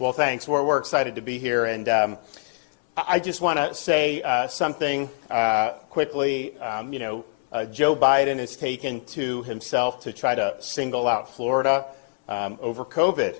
Well, thanks. We're excited to be here, and I just want to say something quickly. Joe Biden has taken to himself to try to single out Florida over COVID.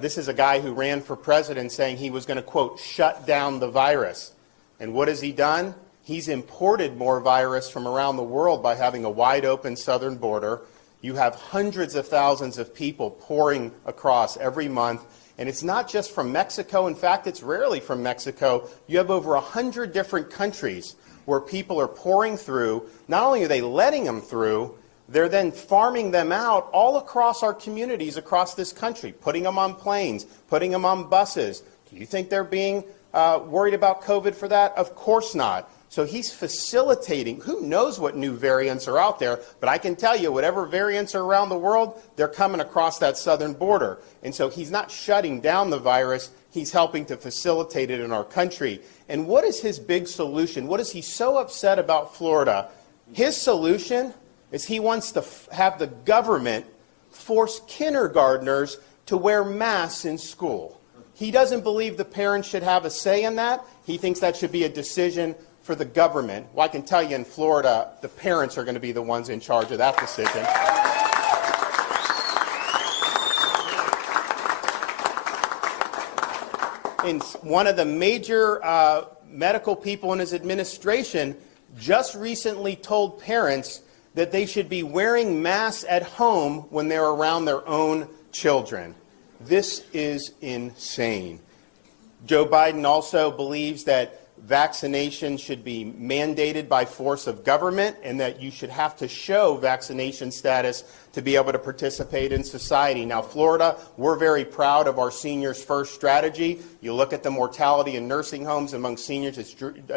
This is a guy who ran for president saying he was going to, quote, shut down the virus. And what has he done? He's imported more virus from around the world by having a wide open southern border. You have hundreds of thousands of people pouring across every month. And it's not just from Mexico. In fact, it's rarely from Mexico. You have over 100 different countries where people are pouring through. Not only are they letting them through, they're then farming them out all across our communities across this country, putting them on planes, putting them on buses. Do you think they're being worried about COVID for that? Of course not. So he's facilitating. Who knows what new variants are out there, but I can tell you whatever variants are around the world, they're coming across that southern border. And so he's not shutting down the virus, he's helping to facilitate it in our country. And what is his big solution? What is he so upset about Florida? His solution is he wants to have the government force kindergartners to wear masks in school. He doesn't believe the parents should have a say in that. He thinks that should be a decision for the government. Well, I can tell you in Florida, the parents are going to be the ones in charge of that decision. And one of the major medical people in his administration just recently told parents that they should be wearing masks at home when they're around their own children. This is insane. Joe Biden also believes that vaccination should be mandated by force of government and that you should have to show vaccination status to be able to participate in society. Now, Florida, we're very proud of our Seniors First strategy. You look at the mortality in nursing homes among seniors, it's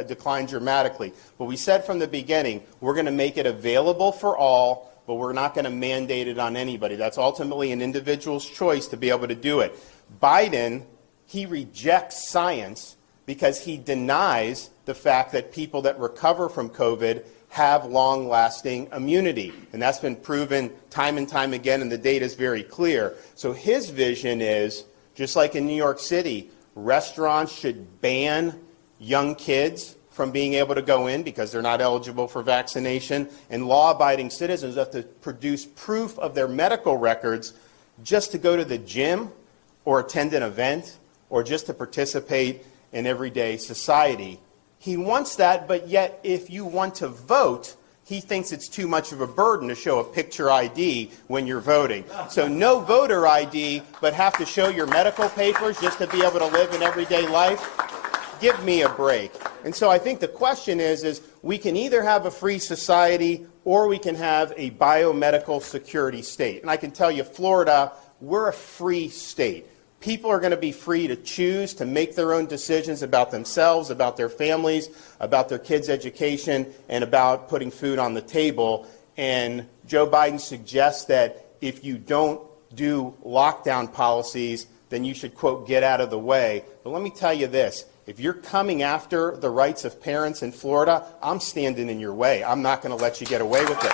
declined dramatically. But we said from the beginning, we're going to make it available for all, but we're not going to mandate it on anybody. That's ultimately an individual's choice to be able to do it. Biden, he rejects science because he denies the fact that people that recover from COVID have long-lasting immunity. And that's been proven time and time again, and the data is very clear. So his vision is, just like in New York City, restaurants should ban young kids from being able to go in because they're not eligible for vaccination, and law-abiding citizens have to produce proof of their medical records just to go to the gym or attend an event or just to participate in everyday society. He wants that, but yet if you want to vote, he thinks it's too much of a burden to show a picture ID when you're voting. So no voter ID, but have to show your medical papers just to be able to live in everyday life? Give me a break. And so I think the question is we can either have a free society or we can have a biomedical security state. And I can tell you, Florida, we're a free state. People are going to be free to choose to make their own decisions about themselves, about their families, about their kids' education, and about putting food on the table. And Joe Biden suggests that if you don't do lockdown policies, then you should, quote, get out of the way. But let me tell you this. If you're coming after the rights of parents in Florida, I'm standing in your way. I'm not going to let you get away with it.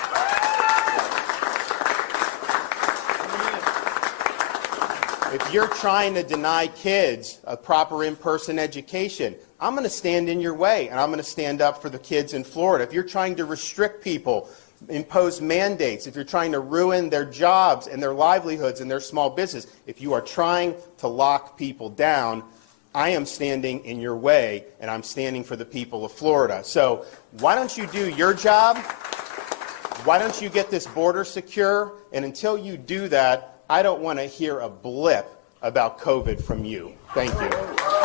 If you're trying to deny kids a proper in-person education, I'm going to stand in your way, and I'm going to stand up for the kids in Florida. If you're trying to restrict people, impose mandates, if you're trying to ruin their jobs and their livelihoods and their small business, if you are trying to lock people down, I am standing in your way, and I'm standing for the people of Florida. So why don't you do your job? Why don't you get this border secure? And until you do that, I don't want to hear a blip about COVID from you. Thank you.